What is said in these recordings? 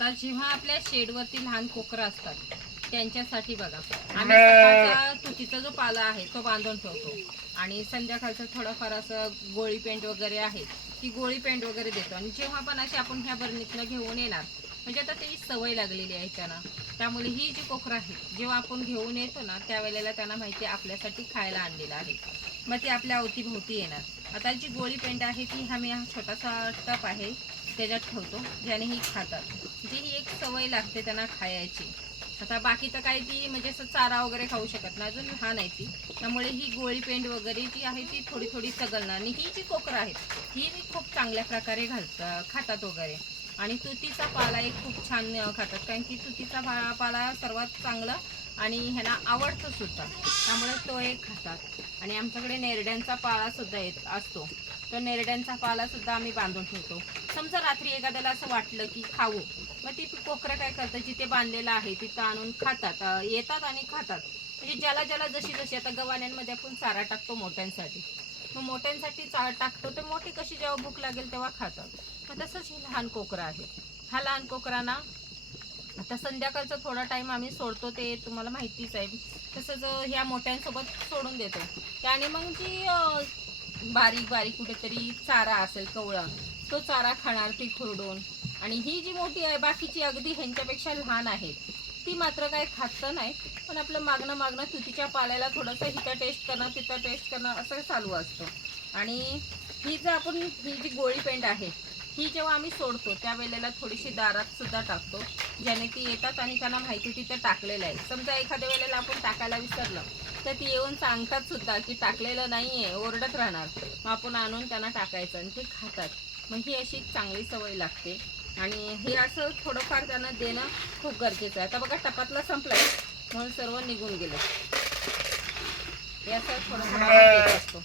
आता जेव्हा आपल्या शेडवरती लहान कोकरं असतात त्यांच्यासाठी बघा. आम्ही सकाळचा तुतीचा जो पाला आहे तो बांधून ठेवतो. आणि संध्याकाळचं थोडंफार असं गोळी पेंट वगैरे आहे ती गोळी पेंट वगैरे देतो. आणि जेव्हा पण अशी आपण ह्या बरणीतनं घेऊन येणार म्हणजे आता ती सवय लागलेली आहे त्यांना. त्यामुळे ही जी कोकरं आहे जेव्हा आपण घेऊन येतो ना त्यावेळेला त्यांना माहिती आपल्यासाठी खायला आणलेलं आहे. मग ती आपल्या अवतीभोवती येणार. आता जी गोळी पेंट आहे ती आम्ही हा छोटासा टप आहे त्याच्यात ठेवतो ज्याने ही खातात. म्हणजे ही एक सवय लागते त्यांना खायची. आता बाकी तर काही ती म्हणजे असं चारा वगैरे खाऊ शकत नाही अजून लहान आहे ती. त्यामुळे ही गोळी पेंट वगैरे जी आहे ती थोडी थोडी चगलणार आणि ही जी कोकरं आहेत ही मी खूप चांगल्या प्रकारे घालतात खातात वगैरे. आणि तुतीचा पाला एक खूप छान खातात. कारण की तुतीचा पाला सर्वात चांगला आणि ह्यांना आवडतं सुद्धा. त्यामुळे तो एक खातात. आणि आमच्याकडे नेरड्यांचा पाळासुद्धा येत असतो. तर नेरड्यांचा पालासुद्धा आम्ही बांधून ठेवतो. समजा रात्री एखाद्याला असं वाटलं की खाऊ मग ती कोकरं काय करतात? जिथे बांधलेलं आहे तिथं आणून खातात. येतात आणि खातात. म्हणजे ज्याला ज्याला जशी जशी आता गव्हाण्यांमध्ये आपण चारा टाकतो मोठ्यांसाठी मग मोठ्यांसाठी चारा टाकतो तर मोठी कशी जेव्हा भूक लागेल तेव्हा खातात. मग तसंच हे लहान कोकरा आहे. हा लहान कोकरा ना आता संध्याकाळचा थोडा टाईम आम्ही सोडतो ते तुम्हाला माहितीच आहे. तसंच ह्या मोठ्यांसोबत सोडून देतो. त्याने मग जी बारीक बारीक कुठेतरी चारा असेल कवळा तो चारा खाणार ती खुरडून आणि ही जी मोठी आहे बाकीची अगदी ह्यांच्यापेक्षा लहान आहेत ती मात्र काय खात तर नाही पण आपलं मागणं मागणं तुतीच्या पाल्याला थोडंसं हिथं टेस्ट करणं तिथं टेस्ट करणं असं चालू असतं. आणि ही जर आपण ही जी गोळी पेंड आहे ही जेव्हा आम्ही सोडतो त्यावेळेला थोडीशी दारात सुद्धा टाकतो. ज्याने ती येतात आणि त्यांना माहिती तिथे टाकलेलं आहे. समजा एखाद्या वेळेला आपण टाकायला विसरलं तर ती येऊन सांगतात सुद्धा की टाकलेलं नाही आहे ओरडत राहणार. मग आपण आणून त्यांना टाकायचं आणि ते खातात. मग ही अशी चांगली सवय लागते. आणि हे असं थोडंफार त्यांना देणं खूप गरजेचं आहे. आता बघा टपातला संपला म्हणून सर्व निघून गेलं. हे असं असतो.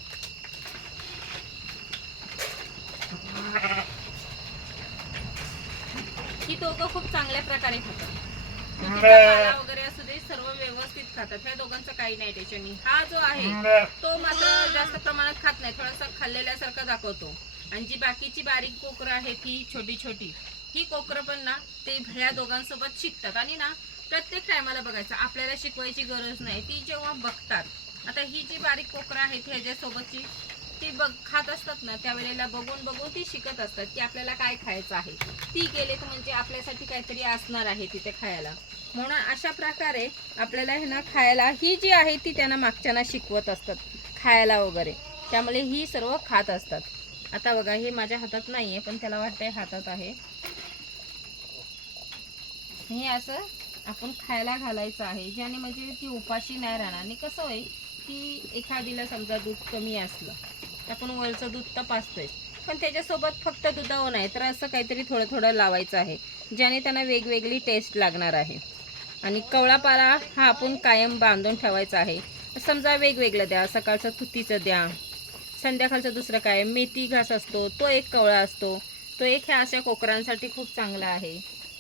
दोघं खूप चांगल्या प्रकारे खातात. पाला वगैरे असू दे सर्व व्यवस्थित खातात. ह्या दोघांचं काही नाही टेन्शन हा जो आहे तो मात्र जास्त प्रमाणात खात नाही. थोडासा खाल्लेल्यासारखा दाखवतो. आणि जी बाकीची बारीक कोकरं आहेत ही छोटी छोटी ही कोकरं पण ना ते ह्या दोघांसोबत शिकतात. आणि ना प्रत्येक टायमाला बघायचं आपल्याला शिकवायची गरज नाही. ती जेव्हा बघतात आता ही जी बारीक कोकरं आहेत ह्याच्यासोबतची ती बघ खात असतात ना त्यावेळेला बघून बघून ती शिकत असतात की आपल्याला काय खायचं आहे. ती गेले तर म्हणजे आपल्यासाठी काहीतरी असणार आहे तिथे खायला. म्हणून अशा प्रकारे आपल्याला हे ना खायला ही जी आहे ती त्यांना मागच्यांना शिकवत असतात खायला वगैरे. त्यामुळे ही सर्व खात असतात. आता बघा हे माझ्या हातात नाही आहे पण त्याला वाटतंय हातात आहे. हे असं आपण खायला घालायचं आहे ज्याने म्हणजे ती उपाशी नाही राहणार. आणि कसं होईल की एखादीला समजा दूध कमी असलं आपण वरचं दूध तपासतोय. पण त्याच्यासोबत फक्त दुधावं नाही तर असं काहीतरी थोडं थोडं लावायचं आहे ज्याने त्यांना वेगवेगळी टेस्ट लागणार आहे. आणि कवळा पाला हा आपण कायम बांधून ठेवायचा आहे. समजा वेगवेगळं द्या सकाळचं तुतीचं द्या संध्याकाळचं दुसरं काय मेथी घास असतो तो एक कवळा असतो तो एक ह्या अशा कोकरांसाठी खूप चांगला आहे.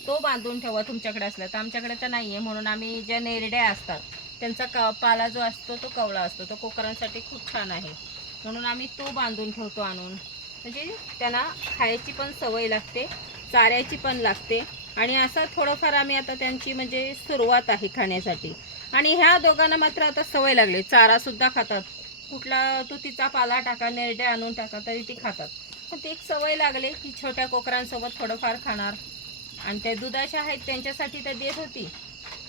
तो बांधून ठेवा तुमच्याकडे असला तर आमच्याकडे तर नाही आहे म्हणून आम्ही ज्या नेरड्या असतात त्यांचा क पाला जो असतो तो कवळा असतो. तो कोकरांसाठी खूप छान आहे. म्हणून आम्ही तो बांधून ठेवतो आणून. म्हणजे त्यांना खायची पण सवय लागते चाऱ्याची पण लागते. आणि असं थोडंफार आम्ही आता त्यांची म्हणजे सुरुवात आहे खाण्यासाठी. आणि ह्या दोघांना मात्र आता सवय लागली. चारासुद्धा खातात. कुठला तुतीचा पाला टाका नेरड्या आणून टाका तरी ती खातात. पण ती एक सवय लागली की छोट्या कोकरांसोबत थोडंफार खाणार. आणि त्या दुधाच्या आहेत त्यांच्यासाठी तर देत होती.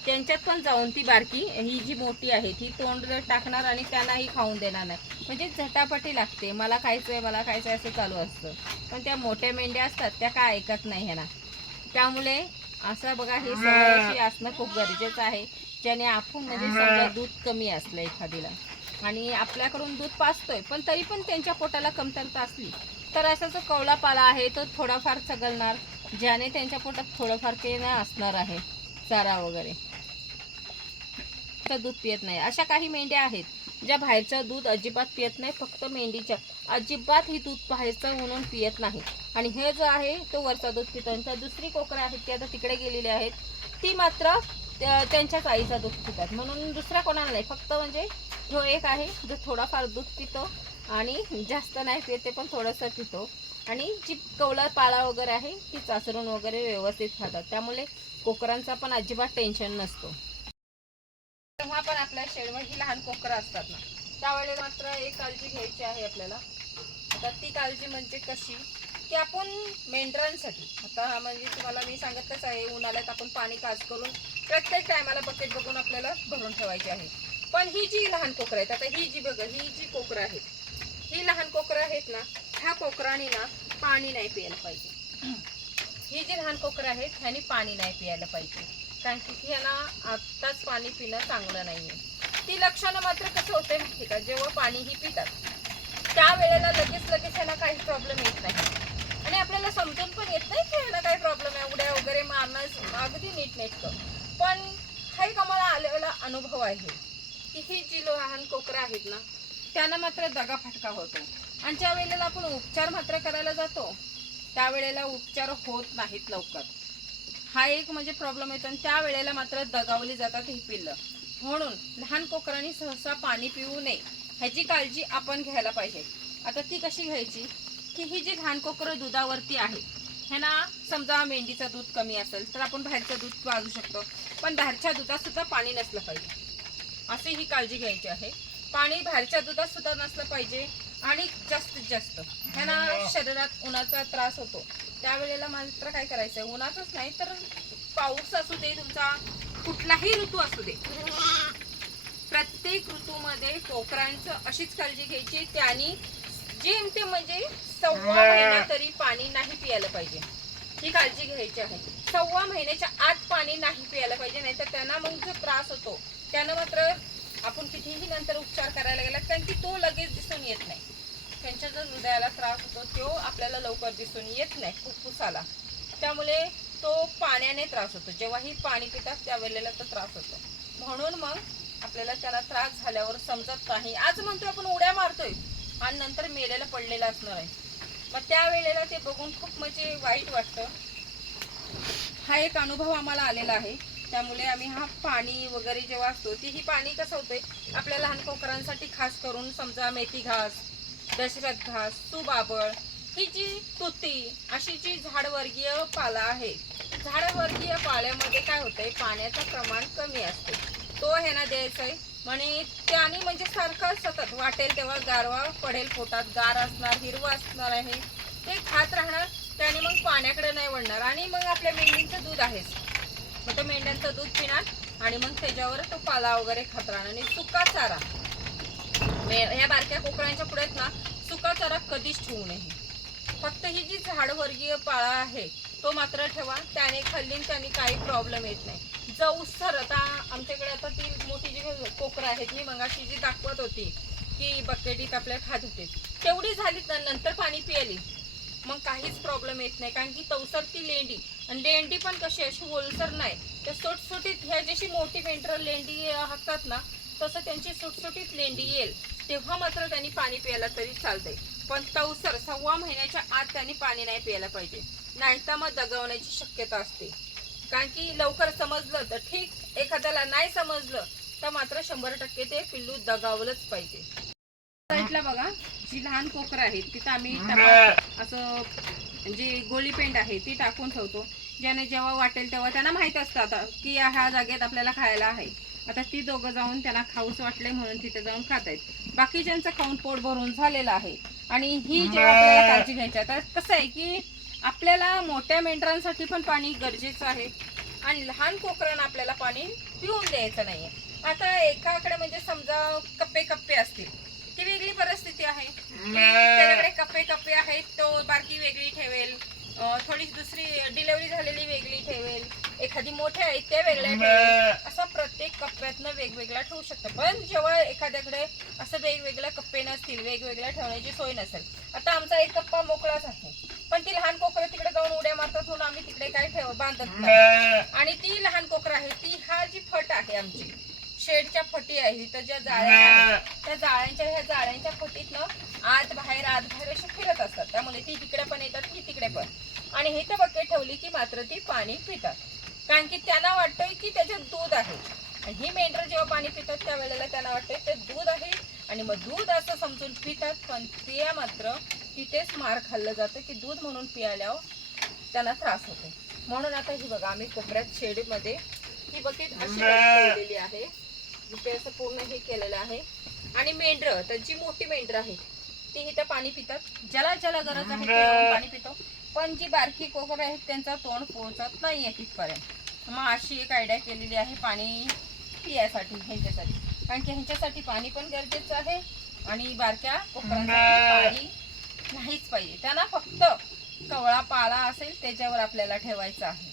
त्यांच्यात पण जाऊन ती बारकी ही जी मोठी आहे ती तोंड टाकणार आणि त्यांनाही खाऊन देणार नाही. म्हणजे झटापटी लागते मला खायचं आहे मला खायचं आहे असं चालू असतं. पण त्या मोठ्या मेंढ्या असतात त्या काय ऐकत नाही ह्याला त्यामुळे असं बघा ही सवयशी असणं खूप गरजेचं आहे. ज्याने आपण म्हणजे समजा दूध कमी असलं एखादीला. आणि आपल्याकडून दूध पाचतोय पण तरी पण त्यांच्या पोटाला कमतरता असली. तर असा जो कवला पाला आहे तो थोडाफार चगलणार ज्याने त्यांच्या पोटात थोडंफार ते ना असणार आहे चारा वगैरे. तर दूध पियत नाही. अशा काही मेंढ्या आहेत ज्या बाहेरचं दूध अजिबात पियत नाही फक्त मेंढीच्या. अजिबात ही दूध बाहेरचं म्हणून पियत नाही. आणि हे जो आहे तो वरचा दूध पितो. आणि त्या दुसरी कोकरं आहेत ती आता तिकडे गेलेली आहेत. ती मात्र त्यांच्या त्यांच्याच आईचा दूध पितात. म्हणून दुसऱ्या कोणाला नाही. फक्त म्हणजे जो एक आहे जो थोडाफार दूध पितो. आणि जास्त नाही पिते पण थोडंसं पितो. आणि जी कवलर पाला वगैरे आहे ती चाचरून वगैरे व्यवस्थित खातात. त्यामुळे कोकरांचा पण अजिबात टेन्शन नसतो. तेव्हा पण आपल्या शेडवर ही लहान कोकरं असतात ना. त्यावेळेला मात्र एक काळजी घ्यायची आहे आपल्याला. आता ती काळजी म्हणजे कशी? की आपण मेंढरांसाठी आता हा म्हणजे तुम्हाला मी सांगतच आहे उन्हाळ्यात आपण पाणी कास करून प्रत्येक टायमाला बकेट बघून आपल्याला भरून ठेवायची आहे. पण ही जी लहान कोकरं आहेत आता ही जी बघा ही जी कोकरं आहेत ही लहान कोकरं आहेत ना ह्या कोकरांनी ना पाणी नाही प्यायला पाहिजे. ही जी लहान कोकरं आहेत ह्यानी पाणी नाही प्यायला पाहिजे. कारण की ह्यांना आत्ताच पाणी पिणं चांगलं नाही आहे ती लक्षणं मात्र कसं होते माहिती का? जेव्हा पाणी ही पितात. त्यावेळेला लगेच लगेच ह्यांना काही प्रॉब्लेम येत नाही. आणि आपल्याला समजून पण येत नाही की ह्याला काही प्रॉब्लेम आहे. उड्या वगैरे मारणं अगदी नीट नेटकं. पण हा एक आम्हाला आलेला अनुभव आहे. की ही जी लहान कोकरं आहेत ना त्यांना मात्र दगा फटका होतो. आणि ज्या वेळेला आपण उपचार मात्र करायला जातो त्यावेळेला उपचार होत नाहीत लवकर. हा एक म्हणजे प्रॉब्लेम येतो आणि त्या वेळेला मात्र दगावली जातात ही पिल्लं. म्हणून लहान कोकरांनी सहसा पाणी पिऊ नये. ह्याची काळजी आपण घ्यायला पाहिजे. आता ती कशी घ्यायची? की ही जी लहान कोकरं दुधावरती आहे ह्यांना समजा मेंढीचं दूध कमी असेल तर आपण बाहेरचं दूध पाजू शकतो. पण बाहेरच्या दुधात सुद्धा पाणी नसलं पाहिजे. अशी ही काळजी घ्यायची आहे. पाणी बाहेरच्या दुधात सुद्धा नसलं पाहिजे आणि जास्तीत जास्त. ह्यांना शरीरात उन्हाचा त्रास होतो. त्यावेळेला मात्र काय करायचं आहे उन्हाचंच नाही तर पाऊस असू दे तुमचा कुठलाही ऋतू असू दे. प्रत्येक ऋतूमध्ये कोकरांचं अशीच काळजी घ्यायची. त्यांनी जेम ते म्हणजे सव्वा महिना तरी पाणी नाही पियायला पाहिजे. ही काळजी घ्यायची आहे. सव्वा महिन्याच्या आत पाणी नाही पियायला पाहिजे नाहीतर त्यांना मग जो त्रास होतो त्यानं मात्र आपण कितीही नंतर उपचार करायला गेला कारण की तो लगेच दिसून येत नाही. त्यांच्या जो हृदयाला त्रास होतो तो आपल्याला लवकर दिसून येत नाही फुफ्फुसाला त्यामुळे तो पाण्याने त्रास होतो. जेव्हाही पाणी पितात त्यावेळेला तो त्रास होतो. म्हणून मग आपल्याला त्याला त्रास झाल्यावर समजत नाही. आज म्हणतोय आपण उड्या मारतोय. आणि नंतर मेलेला पडलेला असणार आहे. मग त्यावेळेला ते बघून खूप म्हणजे वाईट वाटतं. हा एक अनुभव आम्हाला आलेला आहे. त्यामुळे आम्ही हा पाणी वगैरे जेव्हा असतो ती ही पाणी कसं होतंय? आपल्या लहान कोकरांसाठी खास करून समजा मेथी घास दशरथ घास सुबाबळ ही जी तुती अशी जी झाडवर्गीय पाला आहे. झाडवर्गीय पाल्यामध्ये काय होतंय? पाण्याचं प्रमाण कमी असते. तो ह्यांना द्यायचा आहे आणि त्याने म्हणजे सारखं सतत वाटेल तेव्हा गारवा पडेल पोटात गार असणार हिरवं असणार आहे. ते खात राहणार त्याने मग पाण्याकडे नाही वळणार. आणि मग आपल्या मेंढीचं दूध आहेच. मग तो मेंढ्यांचं दूध पिणार आणि मग त्याच्यावर तो पाला वगैरे खात राहणार. आणि सुका चारा. ह्या बारक्या कोकरांच्या पुढेत ना सुका चारा कधीच ठेवू नये. फक्त ही जी झाडवर्गीय पाळा आहे तो मात्र ठेवा. त्याने खाल्ली त्याने काही प्रॉब्लेम येत नाही. जवसर आता आमच्याकडे आता ती मोठी जी कोकरं आहेत मी मगाशी जी दाखवत होती की बकेटीत आपल्या खात होते. तेवढी झाली तर नंतर पाणी पियाली. मग काहीच प्रॉब्लेम येत नाही. कारण की तवसर ती लेंडी. आणि लेंडी पण कशी अशी ओलसर नाही. तर सुटसुटीत ह्या जशी मोठी मेंटर लेंडी हाकतात ना तसं त्यांची सुटसुटीत लेंडी येईल. तेव्हा मात्र त्यांनी पाणी प्यायला तरी चालतंय पण तवसर सव्वा महिन्याच्या आत त्यांनी पाणी नाही प्यायला पाहिजे. नाहीतर मग दगावण्याची शक्यता असते. कारण की लवकर समजलं तर ठीक. एखाद्याला नाही समजलं तर मात्र शंभर टक्के ते पिल्लू दगावलंच पाहिजे. साईडला बघा जी लहान कोकरं आहेत तिथं आम्ही असं म्हणजे गोळी पेंड आहे ती टाकून ठेवतो. ज्याने जेव्हा वाटेल तेव्हा त्यांना माहीत असतं आता की ह्या जागेत आपल्याला खायला आहे. आता ती दोघं जाऊन त्यांना खाऊच वाटले म्हणून तिथे जाऊन खात आहेत बाकीच्यांचं खाऊन पोट भरून झालेलं आहे. आणि ही जेव्हा आपल्याला काळजी घ्यायची आहे, तर कसं आहे की आपल्याला मोठ्या मेंढरांसाठी पण पाणी गरजेचं आहे. आणि लहान कोकरांना आपल्याला पाणी पिऊन द्यायचं नाहीये. आता एकाकडे म्हणजे समजा कप्पे कप्पे असतील ती वेगळी परिस्थिती आहे. त्याच्याकडे कप्पे कप्पे आहेत तो बारकी वेगळी ठेवेल. थोडी दुसरी डिलेवरी झालेली वेगळी ठेवेल. एखादी मोठ्या आहेत त्या वेगळ्या ठेवेल. असं प्रत्येक कप्प्यातनं वेगवेगळा ठेवू शकतं. पण जेव्हा एखाद्याकडे असं वेगवेगळ्या कप्पे नसतील वेगवेगळ्या ठेवण्याची सोय नसेल आता आमचा एक कप्पा मोकळाच आहे पण ती लहान कोकरं तिकडे जाऊन उड्या मारतात म्हणून आम्ही तिकडे काय ठेव बांधत नाही. आणि ती लहान कोकरं आहे ती हा जी फट आहे आमची शेडच्या फटी आहे इथं ज्या जाळ्या आहेत त्या जाळ्यांच्या ह्या जाळ्यांच्या फटीतनं आत बाहेर आत बाहेर अशी फिरत असतात. त्यामुळे ती तिकडे पण येतात ती तिकडे पण. आणि हे तर बकेट ठेवली की मात्र ती पाणी पितात. कारण की त्यांना वाटतंय की त्याच्यात दूध आहे. ही मेंढर जेव्हा पाणी पितात त्यावेळेला त्यांना वाटतंय ते दूध आहे. आणि मग दूध असं समजून पितात पण ते मात्र तिथेच मार खाल्लं जातं की दूध म्हणून पियाल्यावर त्यांना त्रास होतो. म्हणून आता ही बघा आम्ही कोपऱ्यात शेडमध्ये ही बकेट अशी ठेवलेली आहे. जिथे असं पूर्ण हे केलेलं आहे. आणि मेंढरं तर जी मोठी मेंढरं आहेत ती इथं पाणी पितात. ज्याला ज्याला गरज आहे ते पाणी पितो. पण जी बारकी कोकर आहेत त्यांचा तोंड पोहोचत नाही आहे तिथपर्यंत. मग अशी एक आयडिया केलेली आहे पाणी पियासाठी ह्यांच्यासाठी. कारण की ह्यांच्यासाठी पाणी पण गरजेचं आहे आणि बारक्या कोकरांसाठी पाणी नाहीच पाहिजे. त्यांना फक्त कवळा पाला असेल त्याच्यावर आपल्याला ठेवायचं आहे.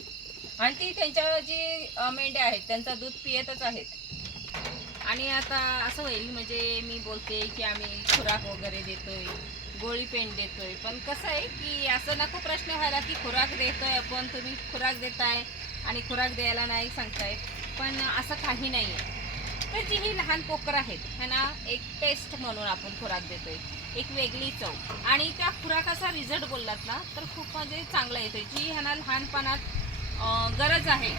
आणि ती त्यांच्या जी मेंढ्या आहेत त्यांचं दूध पियतच आहेत. आणि आता असं होईल म्हणजे मी बोलते की आम्ही खुराक वगैरे देतोय गोळी पेंट देतोय. पण कसं आहे की असं नको प्रश्न व्हायला की खुराक देतोय आपण तुम्ही खुराक देताय आणि खुराक द्यायला नाही सांगताय. पण असं काही नाही आहे तर जी ही लहान पोकर आहेत ह्यांना एक पेस्ट म्हणून आपण खुराक देतोय. एक वेगळी चव. आणि त्या खुराकाचा रिझल्ट बोललात ना तर खूप म्हणजे चांगला येतोय. जी ह्यांना लहानपणात गरज आहे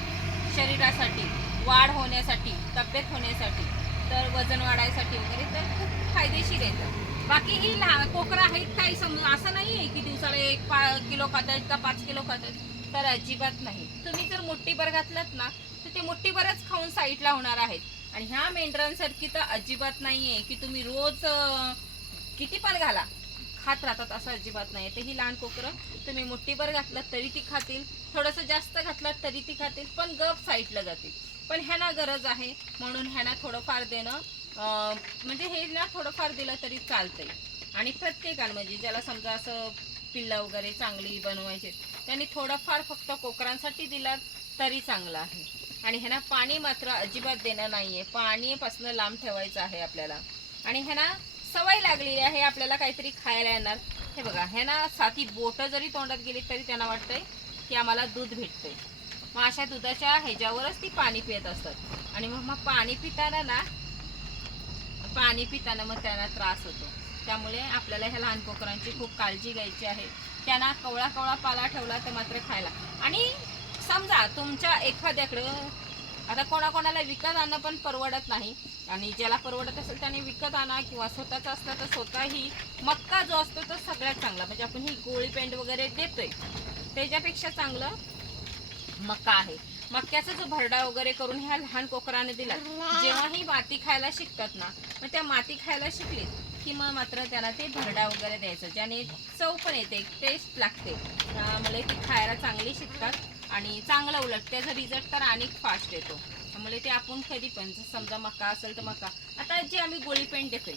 शरीरासाठी वाढ होण्यासाठी तब्येत होण्यासाठी तर वजन वाढायसाठी वगैरे तर खूप फायदेशीर येतं बाकी ही लहान कोकरं आहेत काही समजा असं नाही आहे की दिवसाला एक पा किलो खातायत का पाच किलो खातायत तर अजिबात नाही. तुम्ही जर मुठ्ठीभर घातलात ना तर ते मुठ्ठीभरच खाऊन साईडला होणार आहेत. आणि ह्या मेंढरांसारखी तर अजिबात नाही आहे की तुम्ही रोज किती पण घाला. खात राहतात असं अजिबात नाही तर ही लहान कोकरं तुम्ही मुठ्ठीभर घातलात तरी ती खातील. थोडंसं जास्त घातलात तरी ती खातील पण गप साईडला जातील. पण ह्यांना गरज आहे म्हणून ह्यांना थोडंफार देणं म्हणजे हे ना थोडंफार दिलं तरी चालतंय. आणि प्रत्येकाला म्हणजे ज्याला समजा असं पिल्लं वगैरे चांगली बनवायचे त्यांनी थोडंफार फक्त कोकरांसाठी दिलं तरी चांगलं आहे. आणि ह्यांना पाणी मात्र अजिबात देणं नाहीये. पाणीपासून लांब ठेवायचं आहे आपल्याला. आणि ह्यांना सवय लागलेली आहे आपल्याला काहीतरी खायला येणार. हे बघा ह्यांना साथी बोटं जरी तोंडात गेली तरी त्यांना वाटतंय की आम्हाला दूध भेटतंय. मग अशा दुधाच्या ह्याच्यावरच ती पाणी पित असतात. आणि मग मग पाणी पिताना ना पाणी पिताना मग त्यांना त्रास होतो. त्यामुळे आपल्याला ह्या लहान कोकरांची खूप काळजी घ्यायची आहे. त्यांना कवळा कवळा पाला ठेवला तर मात्र खायला. आणि समजा तुमच्या एखाद्याकडं आता कोणाकोणाला विकत आणणं पण परवडत नाही. आणि ज्याला परवडत असेल त्याने विकत आणा किंवा स्वतःचा असला तर स्वतःही मक्का जो असतो तो सगळ्यात चांगला. म्हणजे आपण ही गोळी पेंट वगैरे देतोय त्याच्यापेक्षा चांगलं मक्का आहे. मक्याचा जो भरडा वगैरे करून ह्या लहान कोकराने दिला जेव्हा ही माती खायला शिकतात ना मग त्या माती खायला शिकलीत की मग मात्र त्यांना ते भरडा वगैरे द्यायचं ज्याने चव पण येते टेस्ट लागते. त्यामुळे ती खायला चांगली शिकतात आणि चांगलं उलट त्याचा रिझल्ट तर आणि फास्ट येतो. त्यामुळे ते आपण कधी पण समजा मका असेल तर मका. आता जी आम्ही गोळी पेंट देतोय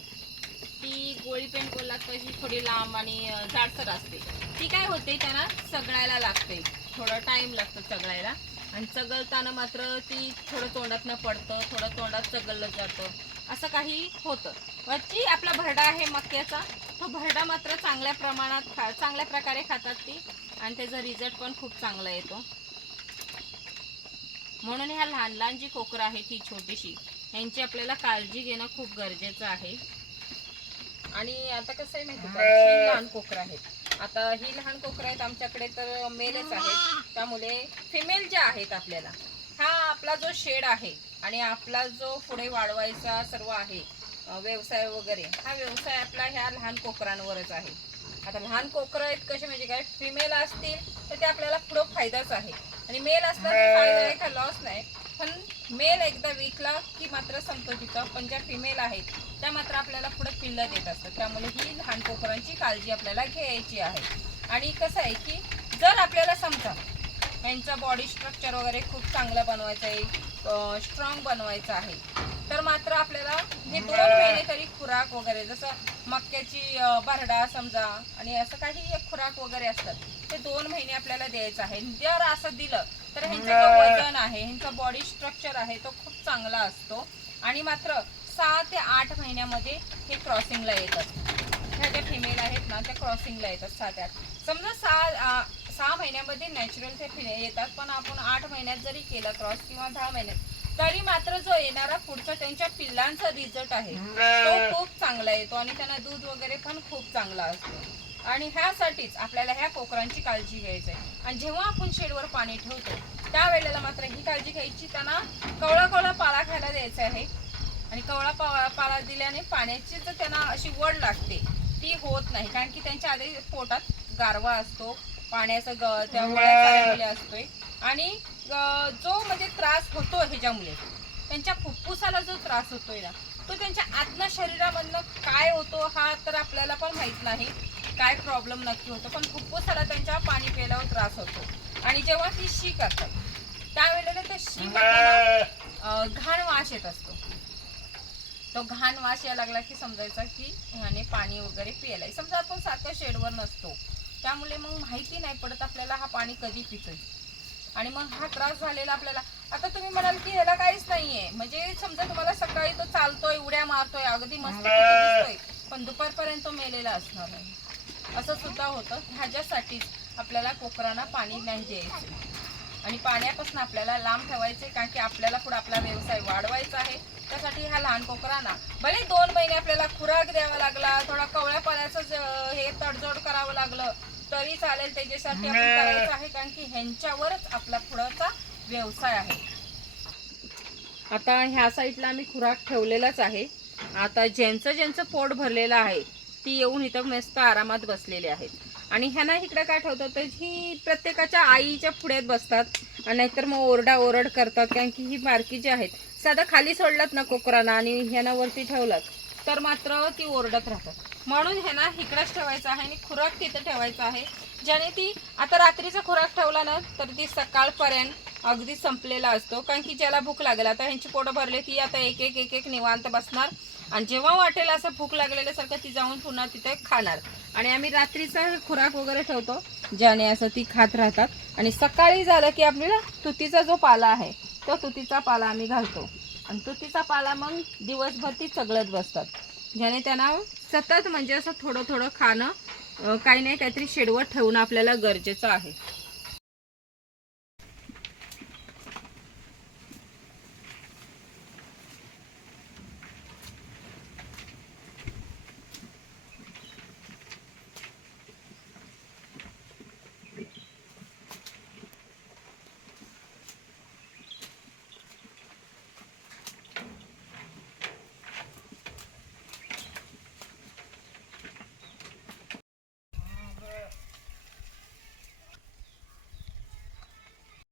ती गोळी पेंट बोललात तर थोडी लांब आणि जाडसर असते. ती काय होते त्यांना सगळायला लागते. थोडं टाइम लागतो चगळायला आणि चगळताना मात्र ती थोडं तोंडातनं पडतं थोडं तोंडात चगळलं जातं. असं काही होतं. वरची आपला भरडा आहे मक्याचा. तो भरडा मात्र चांगल्या प्रमाणात खा चांगल्या प्रकारे खातात ती. आणि त्याचा रिझल्ट पण खूप चांगला येतो. म्हणून ह्या लहान लहान जी कोकरं आहे ही छोटीशी यांची आपल्याला काळजी घेणं खूप गरजेचं आहे. आणि आता कसं आहे माहिती का? ही लहान कोकरं आहेत. आता ही लहान कोकरं आहेत आमच्याकडे तर मेलच आहेत. त्यामुळे फिमेल ज्या आहेत आपल्याला हा आपला जो शेड आहे आणि आपला जो पुढे वाढवायचा सर्व आहे व्यवसाय वगैरे. हा व्यवसाय आपला ह्या लहान कोकरांवरच आहे. आता लहान कोकरं आहेत कसे म्हणजे काय? फिमेल असतील तर ते आपल्याला पुढं फायदाच आहे. आणि मेल असला तर फायदा आहे का? लॉस नाही. पण मेल एकदा विकला की मात्र संपतो तिथं पण ज्या फिमेल आहेत त्या मात्र आपल्याला पुढं पिल्लं देत असतात. त्यामुळे ही लहान कोकरांची काळजी आपल्याला घ्यायची आहे. आणि कसं आहे की जर आपल्याला समजा यांचा बॉडी स्ट्रक्चर वगैरे खूप चांगलं बनवायचा आहे स्ट्रॉंग बनवायचं आहे तर मात्र आपल्याला हे दोन महिने तरी खुराक वगैरे जसं मक्याची अं, भरडा समजा आणि असं काही खुराक वगैरे असतात ते दोन महिने आपल्याला द्यायचं आहे. जर असं दिलं तर ह्यांचं जो वजन आहे ह्यांचा बॉडी स्ट्रक्चर आहे तो खूप चांगला असतो. आणि मात्र सहा ते आठ महिन्यामध्ये हे क्रॉसिंगला येतात. ह्या ज्या फिमेल आहेत ना त्या क्रॉसिंगला येतात सहा ते आठ. समजा सहा सहा महिन्यामध्ये नॅचरल ते फिने येतात पण आपण आठ महिन्यात जरी केलं क्रॉस किंवा दहा महिन्यात तरी मात्र जो येणारा पुढचा त्यांच्या पिल्लांचा रिझल्ट आहे तो खूप चांगला येतो आणि त्यांना दूध वगैरे पण खूप चांगला असतो. आणि ह्यासाठीच आपल्याला ह्या कोकरांची काळजी घ्यायची आहे आणि जेव्हा आपण शेडवर पाणी ठेवतो त्यावेळेला मात्र ही काळजी घ्यायची त्यांना कवळा कवळा पाला खायला द्यायचा आहे. आणि कवळा पा पाला दिल्याने पाण्याची जर त्यांना अशी वड लागते. ती होत नाही कारण की त्यांच्या आधी पोटात गारवा असतो पाण्याचा ग त्या असतोय. आणि जो म्हणजे त्रास होतो ह्याच्यामुळे. त्यांच्या फुफ्फुसाला जो त्रास होतोय ना तो त्यांच्या आत्म शरीरामधनं काय होतो हा तर आपल्याला पण माहीत नाही. काय प्रॉब्लेम नक्की होतो पण फुफ्फुसाला त्यांच्या पाणी प्यायल्यावर त्रास होतो. आणि जेव्हा ती शी करतात त्यावेळेला त्या शी घाण वास येत असतो. तो घाण वास यायला लागला की समजायचा की ह्याने पाणी वगैरे पियलाय समजा आपण सारखं शेडवर नसतो. त्यामुळे मग माहिती नाही पडत आपल्याला हा पाणी कधी पितोय. आणि मग हा त्रास झालेला आपल्याला. आता तुम्ही म्हणाल की ह्याला काहीच नाहीये. म्हणजे समजा तुम्हाला सकाळी तो चालतोय उड्या मारतोय अगदी मस्त दिसतोय पण दुपारपर्यंत तो मेलेला असणार आहे असं सुद्धा होतं. ह्याच्यासाठीच आपल्याला कोकरांना पाणी नाही द्यायचं. आणि पाण्यापासून आपल्याला लांब ठेवायचे कारण की आपल्याला पुढे आपला व्यवसाय वाढवायचा आहे? त्यासाठी ह्या लहान कोकरांना भले दोन महिने आपल्याला खुराक द्यावा लागला थोडा कवळ्या पाण्याचं हे तडजोड करावं लागलं तरी चालेल त्याच्यासाठी आपण करायचं आहे कारण की ह्यांच्यावरच आपला पुढचा व्यवसाय आहे. आता ह्या साईडला आम्ही खुराक ठेवलेलाच आहे. आता ज्यांचं ज्यांचं पोट भरलेलं आहे ती येऊन इथं मस्त आरामात बसलेले आहेत. आणि ह्यांना इकडे काय ठेवतात तर ही प्रत्येकाच्या आईच्या पुढ्यात बसतात. आणि नाहीतर मग ओरडा ओरड करतात कारण की ही बारकी जी आहेत साधं खाली सोडलात ना कोकरांना आणि ह्यांना वरती ठेवलात. तर मात्र ती ओरडत राहतात. म्हणून हे ना इकडंच ठेवायचं आहे आणि खुराक तिथं ठेवायचा आहे. ज्याने ती आता रात्रीचा खुराक ठेवला ना तर ती सकाळपर्यंत अगदी संपलेला असतो. कारण की ज्याला भूक लागेल आता ह्यांची पोटं भरले ती आता एक एक एक एक निवांत बसणार. आणि जेव्हा वाटेल असं भूक लागलेल्यासारखं ती जाऊन पुन्हा तिथे खाणार. आणि आम्ही रात्रीचा खुराक वगैरे ठेवतो ज्याने असं ती खात राहतात. आणि सकाळी झालं की आपल्याला तुतीचा जो पाला आहे तो तुतीचा पाला आम्ही घालतो. आणि तुतीचा पाला मग दिवसभर ती चगळत बसतात. ज्याने त्यांना सतत म्हणजे असं थोडं थोडं खाणं काही नाही काहीतरी शेडवत ठेवणं आपल्याला गरजेचं आहे.